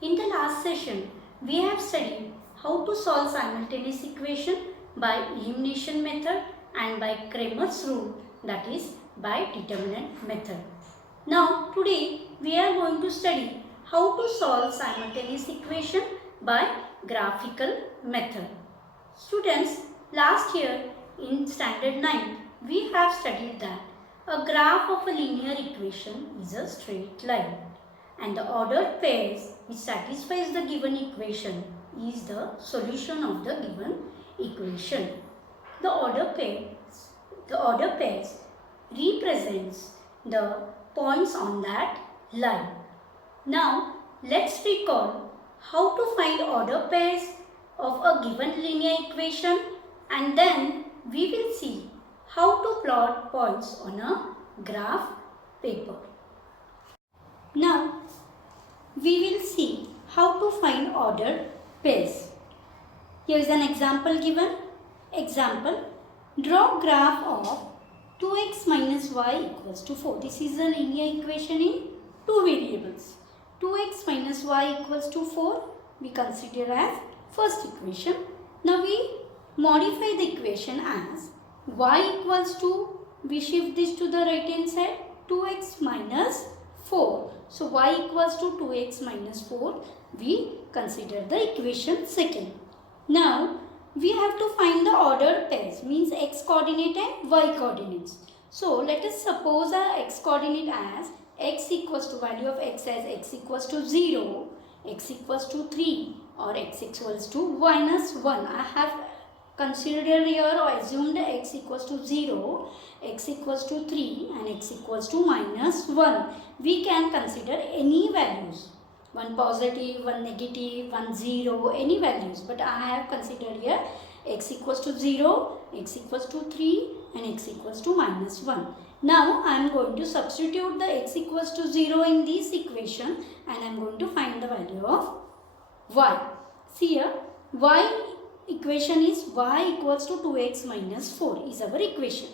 In the last session, we have studied how to solve simultaneous equation by elimination method and by Kramer's rule, that is by determinant method. Now today we are going to study how to solve simultaneous equation by graphical method. Students, last year in standard 9 we have studied that a graph of a linear equation is a straight line and the ordered pairs which satisfies the given equation is the solution of the given equation. The order pairs represents the points on that line. Now let's recall how to find order pairs of a given linear equation, and then we will see how to plot points on a graph paper. Now we will see how to find ordered pairs. Here is an example given. Example, draw graph of 2x minus y equals to 4. This is a linear equation in two variables. 2x minus y equals to 4 we consider as first equation. Now we modify the equation as y equals to, we shift this to the right hand side, 2x minus 4. So y equals to 2x minus 4 we consider the equation second. Now we have to find the ordered pairs, means x coordinate and y coordinates. So let us suppose our x coordinate as x equals to value of x as x equals to 0, x equals to 3 or x equals to minus 1. I have considered here or assumed x equals to 0, x equals to 3 and x equals to minus 1. We can consider any values, one positive, one negative, one 0, any values, but I have considered here x equals to 0, x equals to 3 and x equals to minus 1. Now I am going to substitute the x equals to 0 in this equation and I am going to find the value of y. See here, y equation is y equals to 2x minus 4 is our equation.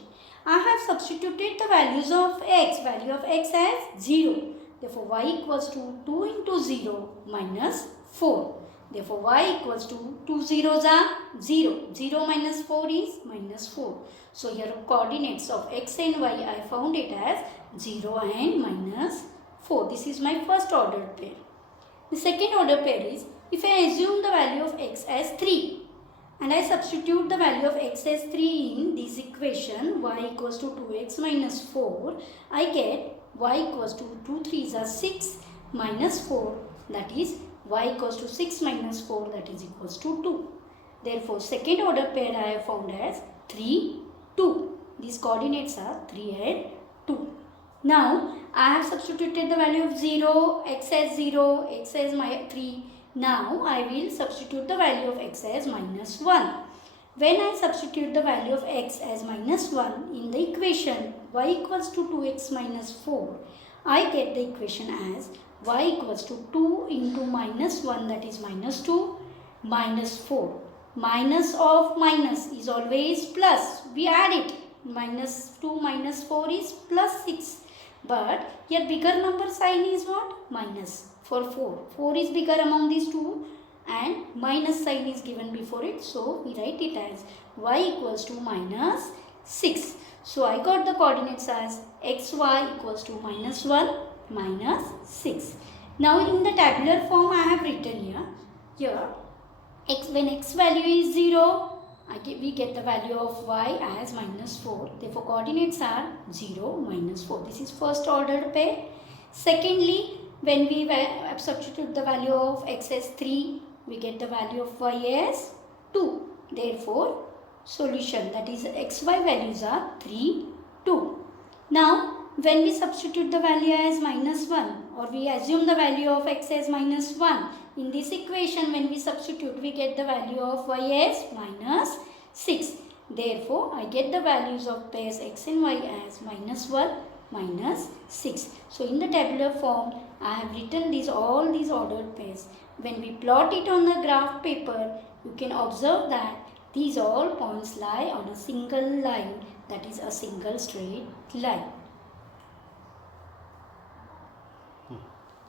I have substituted the values of x, value of x as 0. Therefore, y equals to 2 into 0 minus 4. Therefore, y equals to 2 zeros are 0. 0 minus 4 is minus 4. So, here coordinates of x and y I found it as 0 and minus 4. This is my first ordered pair. The second order pair is, if I assume the value of x as 3 and I substitute the value of x as 3 in this equation, y equals to 2x minus 4, I get y equals to 2 3s are 6 minus 4, that is y equals to 6 minus 4, that is equals to 2. Therefore, second order pair I have found as 3, 2. These coordinates are 3 and 2. Now, I have substituted the value of 0, x as 0, x as 3. Now, I will substitute the value of x as minus 1. When I substitute the value of x as minus 1 in the equation y equals to 2x minus 4, I get the equation as y equals to 2 into minus 1, that is minus 2, minus 4. Minus of minus is always plus. We add it. Minus 2 minus 4 is plus 6. But here bigger number sign is what? Minus for 4. 4 is bigger among these two and minus sign is given before it. So we write it as y equals to minus 6. So I got the coordinates as xy equals to minus 1 minus 6. Now in the tabular form I have written here when x value is 0, we get the value of y as minus 4. Therefore coordinates are 0, minus 4. This is first ordered pair. Secondly, when we substitute the value of x as 3, we get the value of y as 2. Therefore, solution, that is xy values are 3, 2. Now, when we substitute the value as minus 1 or we assume the value of x as minus 1, in this equation when we substitute, we get the value of y as minus 6. Therefore, I get the values of pairs x and y as minus 1, minus 6. So, in the tabular form, I have written all these ordered pairs. When we plot it on the graph paper, you can observe that these all points lie on a single line, that is a single straight line.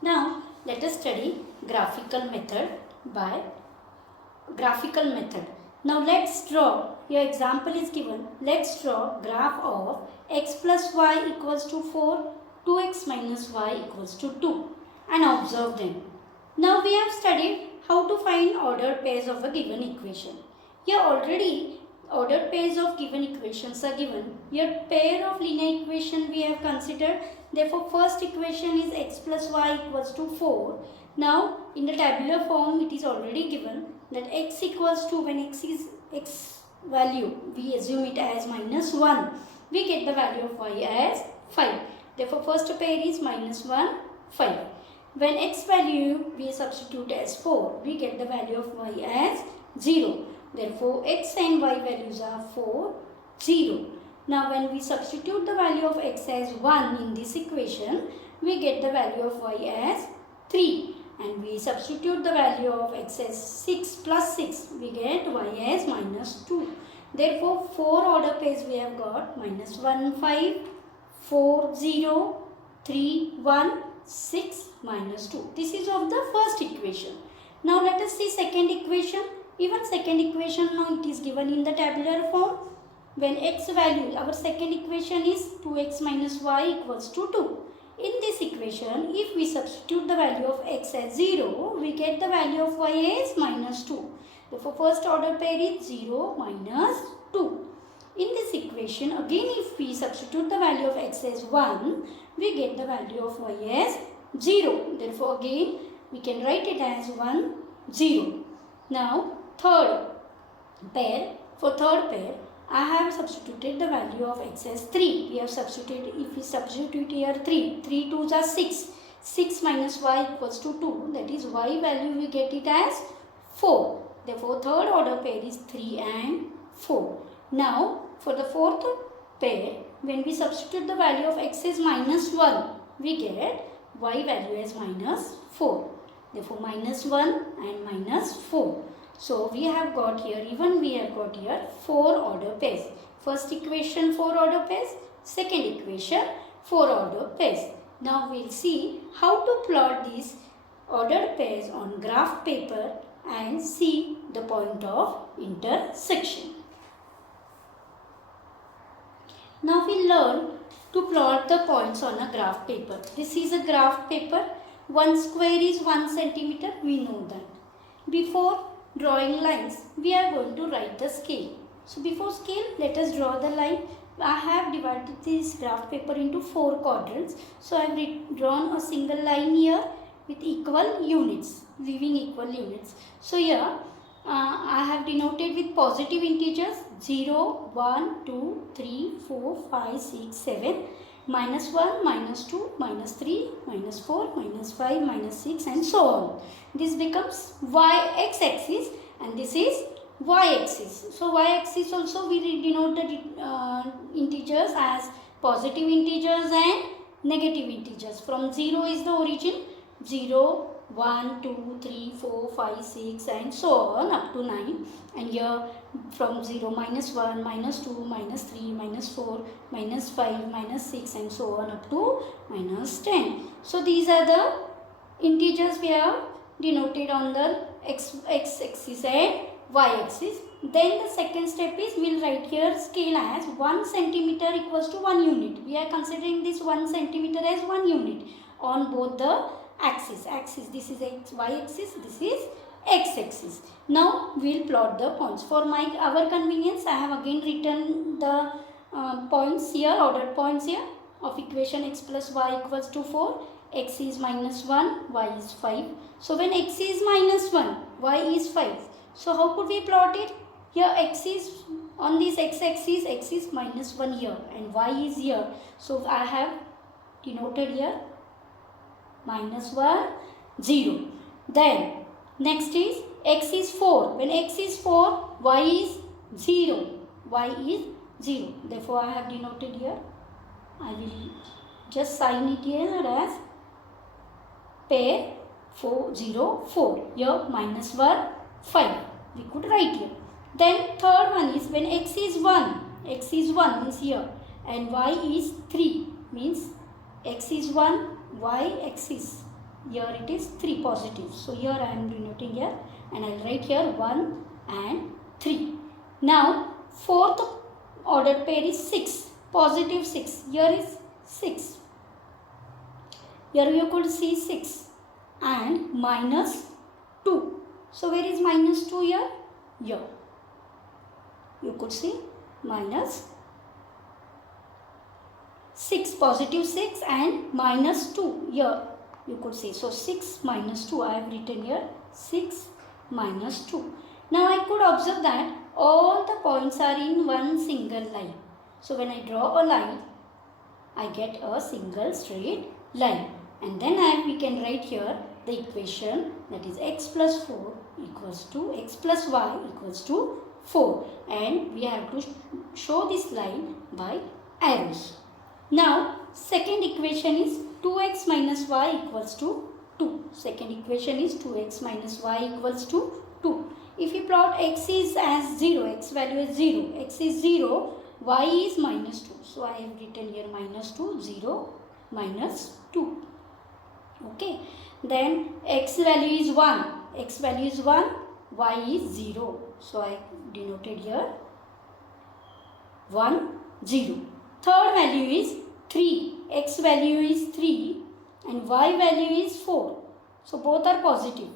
Now, let us study graphical method by graphical method. Now let's draw, your example is given, let's draw graph of x plus y equals to 4, 2x minus y equals to 2 and observe them. Now we have studied how to find ordered pairs of a given equation. Here already ordered pairs of given equations are given. Here pair of linear equation we have considered. Therefore first equation is x plus y equals to 4. Now in the tabular form it is already given that x equals to, when x is x value, we assume it as minus 1. We get the value of y as 5. Therefore first pair is minus 1, 5. When x value we substitute as 4, we get the value of y as 0. Therefore x and y values are 4, 0. Now when we substitute the value of x as 1 in this equation, we get the value of y as 3. And we substitute the value of x as 6 plus 6, we get y as minus 2. Therefore 4 order pairs we have got minus 1, 5, 4, 0, 3, 1, 6, minus 2. This is of the first equation. Now let us see second equation. Even second equation now it is given in the tabular form. When x value, our second equation is 2x minus y equals to 2. In this equation, if we substitute the value of x as 0, we get the value of y as minus 2. Therefore, first order pair is 0 minus 2. In this equation, again if we substitute the value of x as 1, we get the value of y as 0. Therefore, again we can write it as 1, 0. Now, third pair, for third pair, I have substituted the value of x as 3. We have substituted, if we substitute here 3, 3 2s are 6. 6 minus y equals to 2. That is y value we get it as 4. Therefore, third order pair is 3 and 4. Now, for the fourth pair, when we substitute the value of x as minus 1, we get y value as minus 4. Therefore, minus 1 and minus 4. So, we have got here, even we have got here 4 order pairs. First equation 4 order pairs, second equation 4 order pairs. Now, we will see how to plot these ordered pairs on graph paper and see the point of intersection. Now, we learn to plot the points on a graph paper. This is a graph paper. One square is 1 centimeter. We know that. Before drawing lines, we are going to write the scale. So before scale, let us draw the line. I have divided this graph paper into 4 quadrants. So I have drawn a single line here with equal units, leaving equal units. So here I have denoted with positive integers 0, 1, 2, 3, 4, 5, 6, 7, minus 1, minus 2, minus 3, minus 4, minus 5, minus 6 and so on. This becomes x-axis and this is y-axis. So y-axis also we denote the integers as positive integers and negative integers. From 0 is the origin, 0, 1, 2, 3, 4, 5, 6 and so on up to 9. And here from 0, minus 1, minus 2, minus 3, minus 4, minus 5, minus 6 and so on up to minus 10. So these are the integers we have denoted on the x-axis and y-axis. Then the second step is, we will write here scale as 1 centimeter equals to 1 unit. We are considering this 1 centimeter as 1 unit on both the axis. This is y-axis, this is x-axis. Now we will plot the points. For our convenience, I have again written the points here, ordered points here of equation x plus y equals to 4. X is minus 1, y is 5. So when x is minus 1, y is 5. So how could we plot it? Here x is on this x-axis, x is minus 1 here and y is here. So I have denoted here minus 1, 0. Then next is x is 4. When x is 4, y is 0. Y is 0. Therefore, I have denoted here. I will just sign it here as pair 4, 0, 4. Here minus 1, 5. We could write here. Then third one is when x is 1. X is 1 means here. And y is 3 means x is 1, y axis here it is 3 positive. So here I am denoting here and I will write here 1 and 3. Now fourth ordered pair is 6, positive 6. Here is 6. Here you could see 6 and minus 2. So where is minus 2 here? Here. You could see minus 6, positive 6 and minus 2 here. You could see. So 6 minus 2. I have written here 6 minus 2. Now I could observe that all the points are in one single line. So when I draw a line, I get a single straight line. And then we can write here the equation, that is x plus 4 equals to x plus y equals to 4. And we have to show this line by arrows. Now second equation is 2x minus y equals to 2. Second equation is 2x minus y equals to 2. If you plot x is as 0, x value is 0, x is 0, y is minus 2. So I have written here minus 2, 0, minus 2. Okay. Then x value is 1, x value is 1, y is 0. So I denoted here 1, 0. Third value is 3, x value is 3 and y value is 4. So both are positive.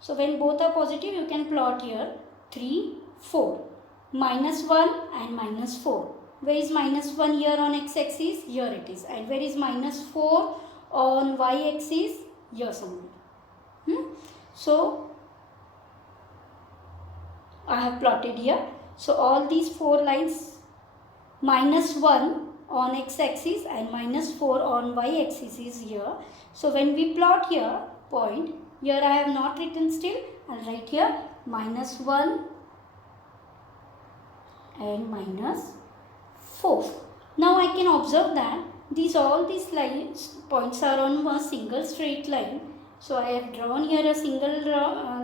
So when both are positive, you can plot here 3, 4. Minus 1 and minus 4. Where is minus 1 here on x-axis? Here it is. And where is minus 4 on y-axis? Here somewhere. So I have plotted here. So all these 4 lines, minus 1 on x-axis and minus 4 on y-axis is here. So when we plot here point, here I have not written still, I will write here minus 1 and minus 4. Now I can observe that all these lines points are on a single straight line. So I have drawn here a single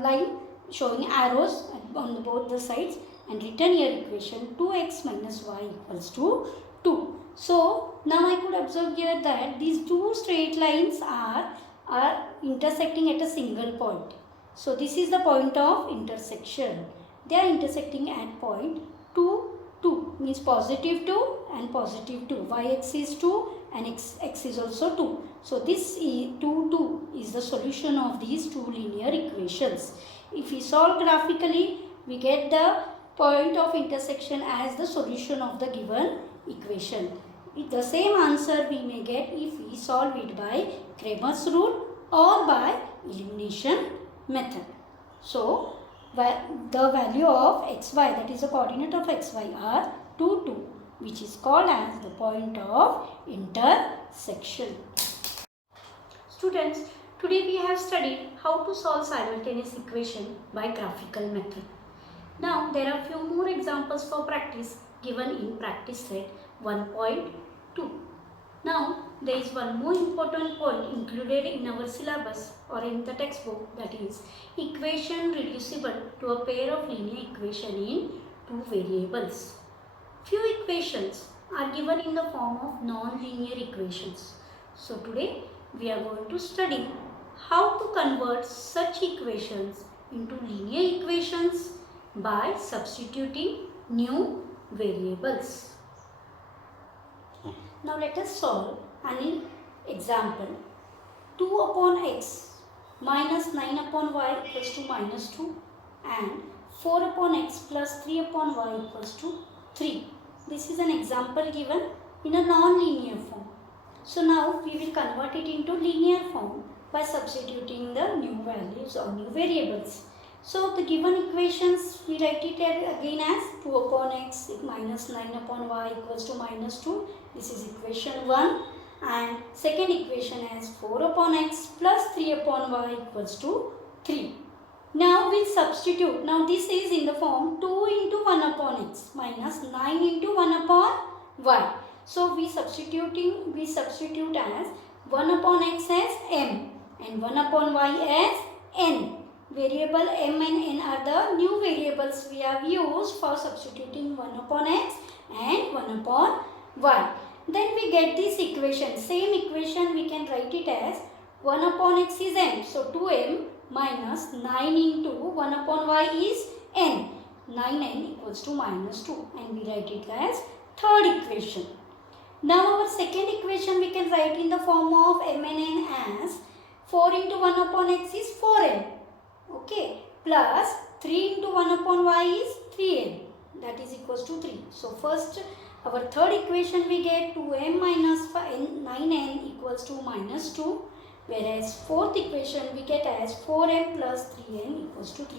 line showing arrows on both the sides and written here equation 2x minus y equals to 2. So now I could observe here that these two straight lines are intersecting at a single point. So this is the point of intersection. They are intersecting at point 2, 2 means positive 2 and positive 2. Y-axis 2 and x-axis also 2. So this 2, 2 is the solution of these two linear equations. If we solve graphically, we get the point of intersection as the solution of the given equation. The same answer we may get if we solve it by Kramer's rule or by elimination method. So the value of xy, that is the coordinate of xy, are 2, 2, which is called as the point of intersection. Students, today we have studied how to solve simultaneous equation by graphical method. Now there are few more examples for practice given in practice set 1.2. Now there is one more important point included in our syllabus or in the textbook, that is equation reducible to a pair of linear equation in two variables. Few equations are given in the form of non-linear equations. So today we are going to study how to convert such equations into linear equations by substituting new variables. Now let us solve an example. 2 upon x minus 9 upon y equals to minus 2 and 4 upon x plus 3 upon y equals to 3. This is an example given in a non-linear form. So now we will convert it into linear form by substituting the new values or new variables. So the given equations, we write it again as 2 upon x minus 9 upon y equals to minus 2. This is equation 1. And second equation as 4 upon x plus 3 upon y equals to 3. Now we'll substitute. Now this is in the form 2 into 1 upon x minus 9 into 1 upon y. So we substitute as 1 upon x as m and 1 upon y as n. Variable m and n are the new variables we have used for substituting 1 upon x and 1 upon y. Then we get this equation. Same equation we can write it as 1 upon x is m. So 2m minus 9 into 1 upon y is n. 9n equals to minus 2, and we write it as third equation. Now our second equation we can write in the form of m and n as 4 into 1 upon x is 4n. Okay. Plus 3 into 1 upon y is 3n. That is equals to 3. So first our third equation we get 2m minus 9n equals to minus 2. Whereas fourth equation we get as 4m plus 3n equals to 3.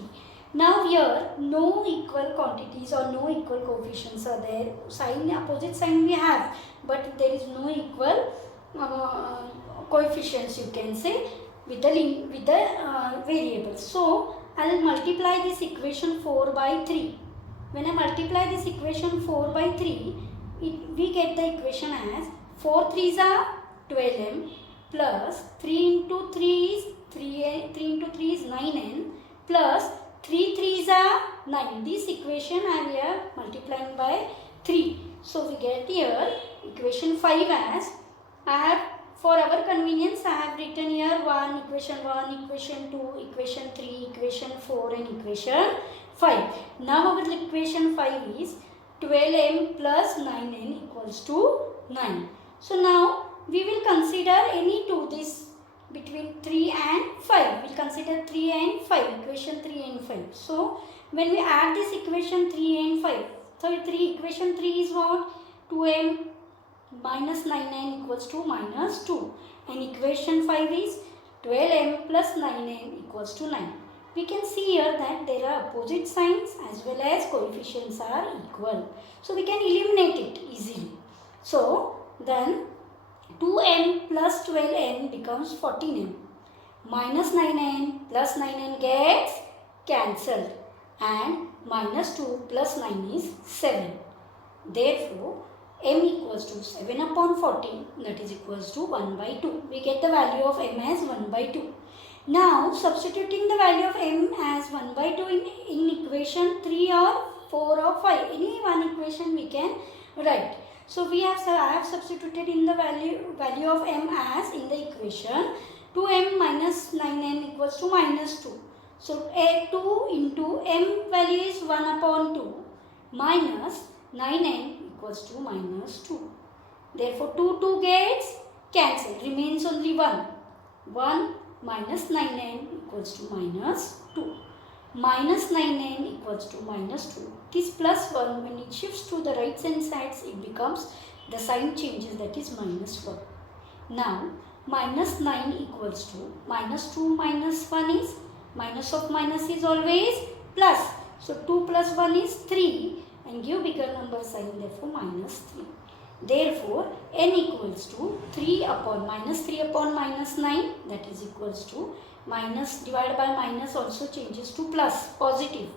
Now here no equal quantities or no equal coefficients are there. Sign, opposite sign we have, but there is no equal coefficients, you can say, with the variables. So I will multiply this equation 4 by 3. When I multiply this equation 4 by 3, we get the equation as 4 3s are 12m plus 3 into 3 is 3 into 3 is 9n plus 3 3s are 9. This equation we are multiplying by 3. So we get here equation 5 as, for our convenience I have written here equation 1, equation 2, equation 3, equation 4 and equation 5. Now our equation 5 is 12m plus 9n equals to 9. So now we will consider any two, this between 3 and 5. We will consider 3 and 5, equation 3 and 5. So when we add this equation 3 and 5, so equation 3 is what? 2m minus 9n equals to minus 2. And equation 5 is 12m plus 9n equals to 9. We can see here that there are opposite signs as well as coefficients are equal. So we can eliminate it easily. So then 2m plus 12n becomes 14m. Minus 9n plus 9n gets cancelled. And minus 2 plus 9 is 7. Therefore, m equals to 7 upon 14, that is equals to 1 by 2. We get the value of m as 1 by 2. Now, substituting the value of m as 1 by 2 in equation 3 or 4 or 5, any one equation we can write. So, I have substituted in the value of m as in the equation 2m minus 9n equals to minus 2. So, 2 into m value is 1 upon 2 minus 9n equals to minus 2. Therefore, 2 gets cancelled. Remains only 1. 1 minus 9n equals to minus 2. Minus 9n equals to minus 2. This plus 1, when it shifts to the right hand sides, it becomes, the sign changes, that is minus 1. Now, minus 9 equals to minus 2 minus 1 is, minus of minus is always plus. So, 2 plus 1 is 3 and give bigger number sign, therefore minus 3. Therefore, n equals to 3 upon minus 9, that is equals to minus divided by minus also changes to plus, positive.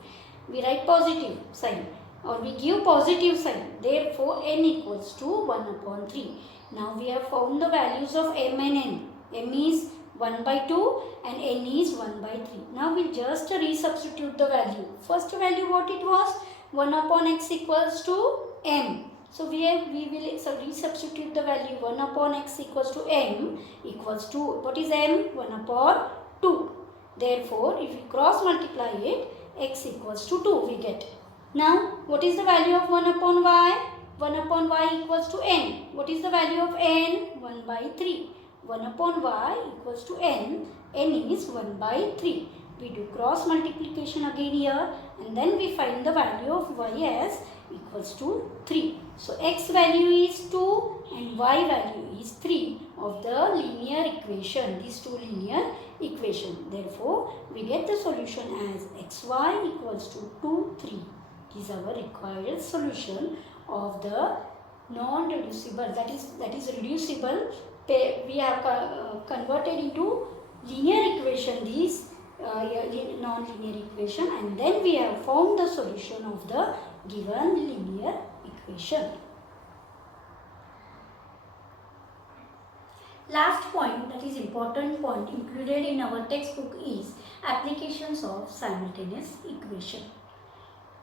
We write positive sign or we give positive sign. Therefore, n equals to 1 upon 3. Now, we have found the values of m and n. m is 1 by 2 and n is 1 by 3. Now, we will just resubstitute the value. First value what it was? 1 upon x equals to m. So, we will resubstitute the value 1 upon x equals to m equals to, what is m? 1 upon 2. Therefore, if we cross multiply it, x equals to 2 we get. Now, what is the value of 1 upon y? 1 upon y equals to n. What is the value of n? 1 by 3. 1 upon y equals to n. n is 1 by 3. We do cross multiplication again here and then we find the value of y as equals to 3. So, x value is 2 and y value is 3 of the linear equation, these two linear equation. Therefore, we get the solution as xy equals to 2, 3. This is our required solution of the non-reducible, that is reducible. We have converted into linear equation these non-linear equation, and then we have found the solution of the given linear equation. Last point, that is important point included in our textbook, is applications of simultaneous equation.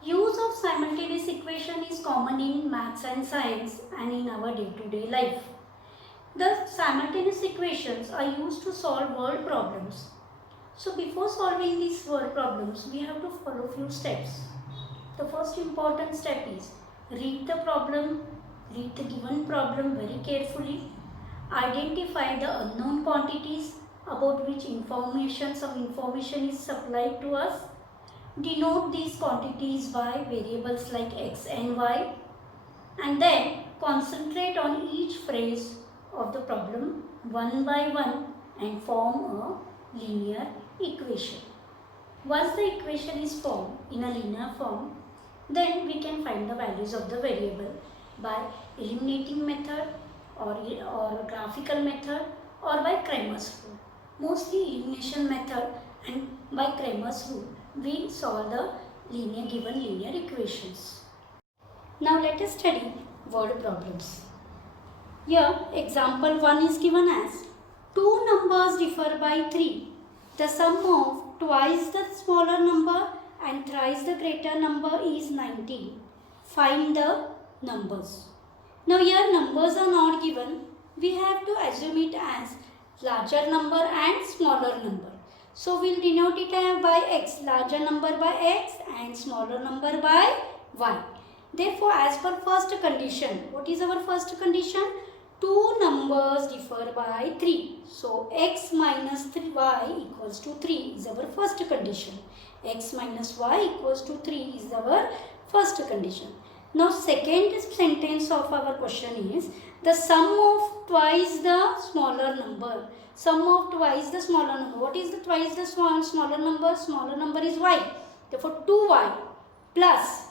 Use of simultaneous equation is common in maths and science and in our day-to-day life. The simultaneous equations are used to solve word problems. So before solving these word problems, we have to follow few steps. The first important step is read the problem, read the given problem very carefully, identify the unknown quantities about which some information is supplied to us, denote these quantities by variables like x and y, and then concentrate on each phrase of the problem one by one and form a linear equation. Once the equation is formed in a linear form, then we can find the values of the variable by eliminating method or graphical method or by Kramer's rule. Mostly elimination method and by Kramer's rule we solve the given linear equations. Now let us study word problems. Here example 1 is given as two numbers differ by 3. The sum of twice the smaller number and thrice the greater number is 19. Find the numbers. Now here numbers are not given. We have to assume it as larger number and smaller number. So we will denote it by x, larger number by x and smaller number by y. Therefore, as per first condition, what is our first condition? Two numbers differ by 3. So, x minus y equals to 3 is our first condition. X minus y equals to 3 is our first condition. Now, second sentence of our question is the sum of twice the smaller number. Sum of twice the smaller number. What is the twice the smaller number? Smaller number is y. Therefore, 2y plus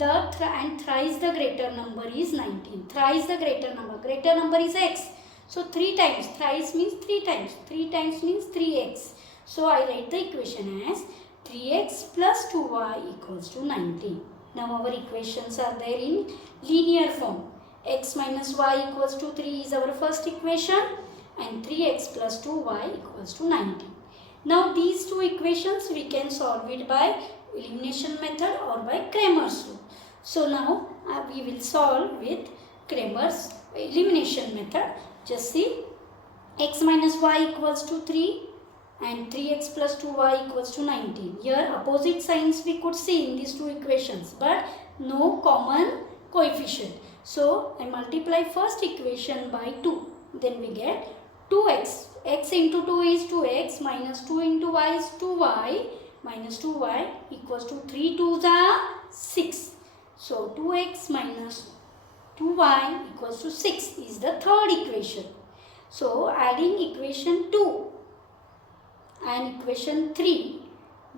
and thrice the greater number is 19. Thrice the greater number is x. So 3 times, thrice means 3 times. 3 times means 3x. So I write the equation as 3x plus 2y equals to 19. Now our equations are there in linear form. X minus y equals to 3 is our first equation and 3x plus 2y equals to 19. Now these two equations we can solve it by elimination method or by Kramer's rule. So now we will solve with Kramer's elimination method. Just see, x minus y equals to 3 and 3x plus 2y equals to 19. Here opposite signs we could see in these two equations, but no common coefficient. So I multiply first equation by 2. Then we get 2x. X into 2 is 2x minus 2 into y is 2y minus 2y equals to 3 to the 6. So 2x minus 2y equals to 6 is the third equation. So adding equation 2 and equation 3,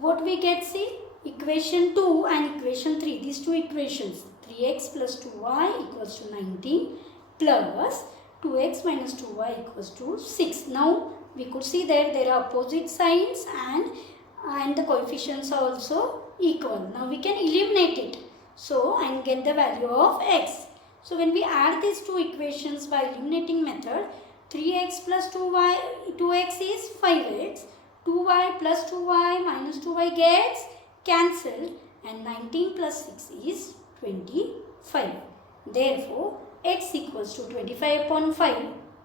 what we get, see, equation 2 and equation 3, these two equations, 3x plus 2y equals to 19 plus 2x minus 2y equals to 6. Now we could see that there are opposite signs and the coefficients are also equal. Now we can eliminate it. So and get the value of x. So when we add these two equations by eliminating method, 3x plus 2x is 5x. 2y plus 2y minus 2y gets cancelled and 19 plus 6 is 25. Therefore, x equals to 25 upon 5,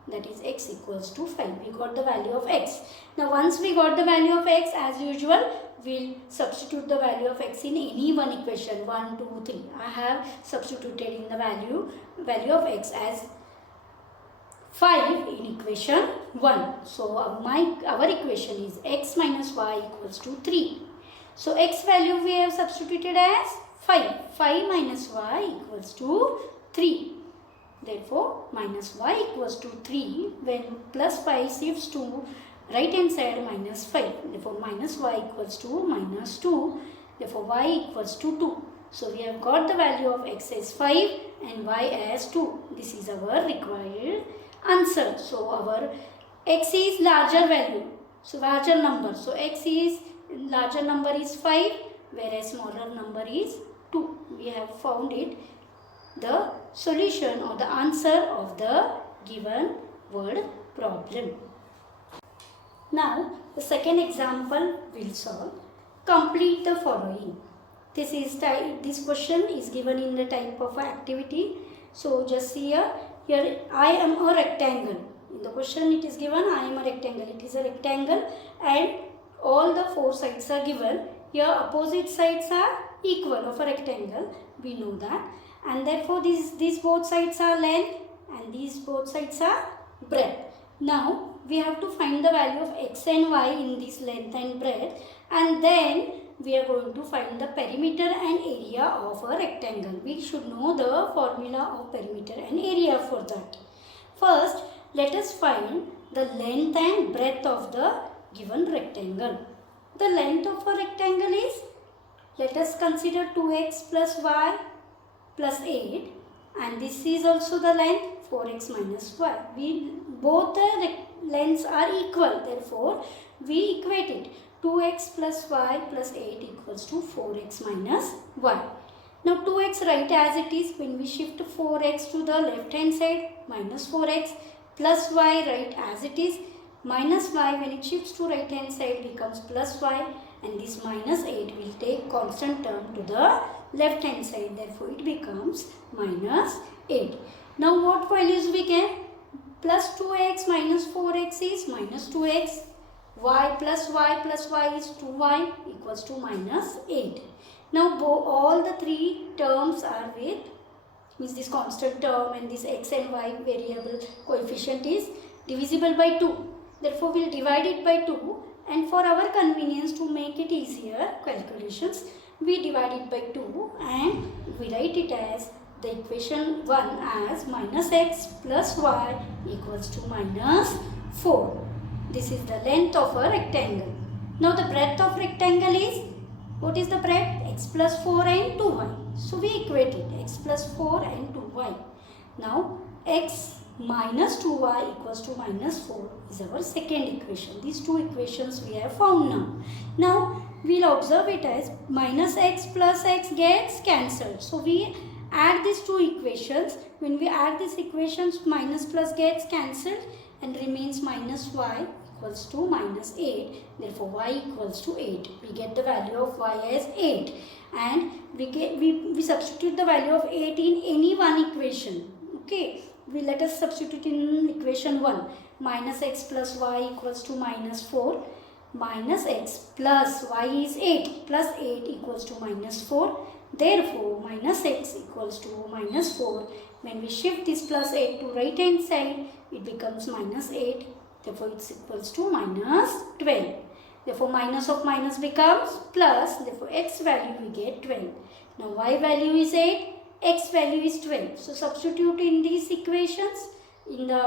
that is x equals to 5. We got the value of x. Now once we got the value of x, as usual, we'll substitute the value of x in any one equation, 1, 2, 3. I have substituted in the value of x as 5 in equation 1. So our equation is x minus y equals to 3. So x value we have substituted as 5. 5 minus y equals to 3. Therefore, minus y equals to 3 when plus 5 shifts to right hand side minus 5. Therefore, minus y equals to minus 2. Therefore, y equals to 2. So, we have got the value of x as 5 and y as 2. This is our required answer. So, our x is larger value. So, larger number. So, x is larger number is 5 whereas smaller number is 2. We have found it. The solution or the answer of the given word problem. Now, the second example we'll solve. Complete the following. This question is given in the type of activity. So, just see here I am a rectangle. In the question it is given I am a rectangle. It is a rectangle and all the four sides are given. Here opposite sides are equal of a rectangle. We know that. And therefore these both sides are length and these both sides are breadth. Now we have to find the value of x and y in this length and breadth, and then we are going to find the perimeter and area of a rectangle. We should know the formula of perimeter and area for that. First, let us find the length and breadth of the given rectangle. The length of a rectangle is, let us consider 2x plus y plus 8, and this is also the length 4x minus y. Both the lengths are equal, therefore we equate it. 2x plus y plus 8 equals to 4x minus y. Now 2x write as it is. When we shift 4x to the left hand side, minus 4x, plus y write as it is. Minus y, when it shifts to right hand side, becomes plus y, and this minus 8 will take constant term to the left hand side, therefore it becomes minus 8. Now what values we get? Plus 2x minus 4x is minus 2x. Y plus y is 2y equals to minus 8. Now all the three terms are with, means this constant term and this x and y variable coefficient is divisible by 2. Therefore we will divide it by 2, and for our convenience to make it easier calculations, we divide it by 2 and we write it as the equation 1 as minus x plus y equals to minus 4. This is the length of a rectangle. Now the breadth of rectangle is, what is the breadth? X plus 4 and 2y. So we equate it, x plus 4 and 2y. Now x minus 2y equals to minus 4 is our second equation. These two equations we have found now. Now we will observe it as minus x plus x gets cancelled. So we add these two equations. When we add these equations, minus plus gets cancelled and remains minus y equals to minus 8. Therefore y equals to 8. We get the value of y as 8, and we substitute the value of 8 in any one equation. Okay, let us substitute in equation 1. Minus x plus y equals to minus 4. Minus x plus y is 8, plus 8 equals to minus 4. Therefore minus x equals to minus 4. When we shift this plus 8 to right hand side, it becomes minus 8. Therefore it is equals to minus 12. Therefore minus of minus becomes plus. Therefore x value we get 12. Now y value is 8. X value is 12. So substitute in these equations in the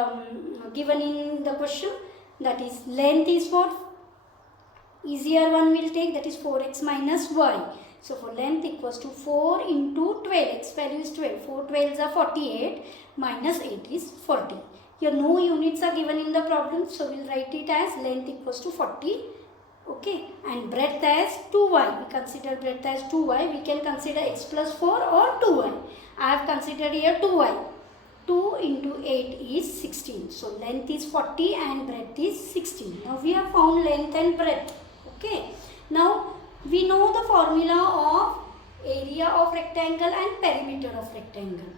given in the question, that is length is what? Easier one will take, that is 4x minus y. So for length equals to 4 into 12. X value is 12. 4 12s are 48. Minus 8 is 40. Here no units are given in the problem. So we will write it as length equals to 40. Okay, and breadth as 2y. We consider breadth as 2y. We can consider x plus 4 or 2y. I have considered here 2y. 2 into 8 is 16. So length is 40 and breadth is 16. Now we have found length and breadth. Okay. Now we know the formula of area of rectangle and perimeter of rectangle.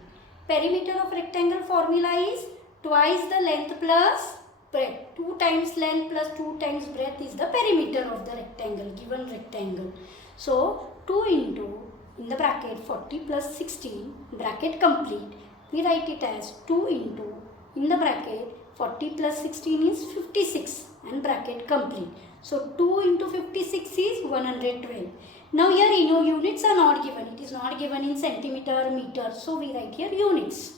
Perimeter of rectangle formula is twice the length plus breadth. 2 times length plus 2 times breadth is the perimeter of the rectangle, given rectangle. So 2 into, in the bracket 40 plus 16, bracket complete. We write it as 2 into, in the bracket 40 plus 16 is 56 and bracket complete. So 2 into 56 is 112. Now here units are not given. It is not given in centimeter, meter. So we write here units.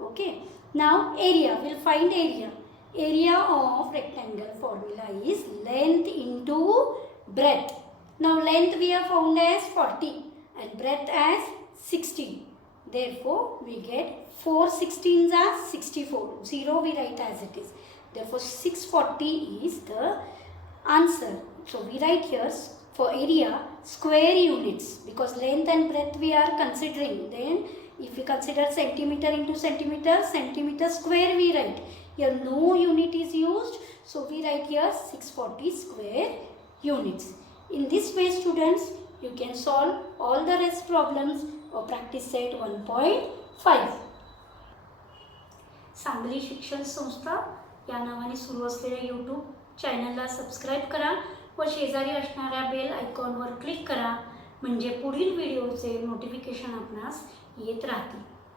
Okay. Now area. We will find area. Area of rectangle formula is length into breadth. Now length we have found as 40 and breadth as 60. Therefore we get 4 16s are 64. 0 we write as it is. Therefore 640 is the answer. So we write here for area square units, because length and breadth we are considering. Then if we consider centimeter into centimeter, centimeter square we write. Here no unit is used, so we write here 640 square units. In this way students, you can solve all the rest problems of practice set 1.5. Sangli Shikshan Sanstha, या नावाने सुरू असलेल्या YouTube चॅनलला subscribe करा व शेजारी असणाऱ्या bell आयकॉनवर क्लिक करा, म्हणजे पुढील व्हिडिओचे नोटिफिकेशन आपणास येत राहतील.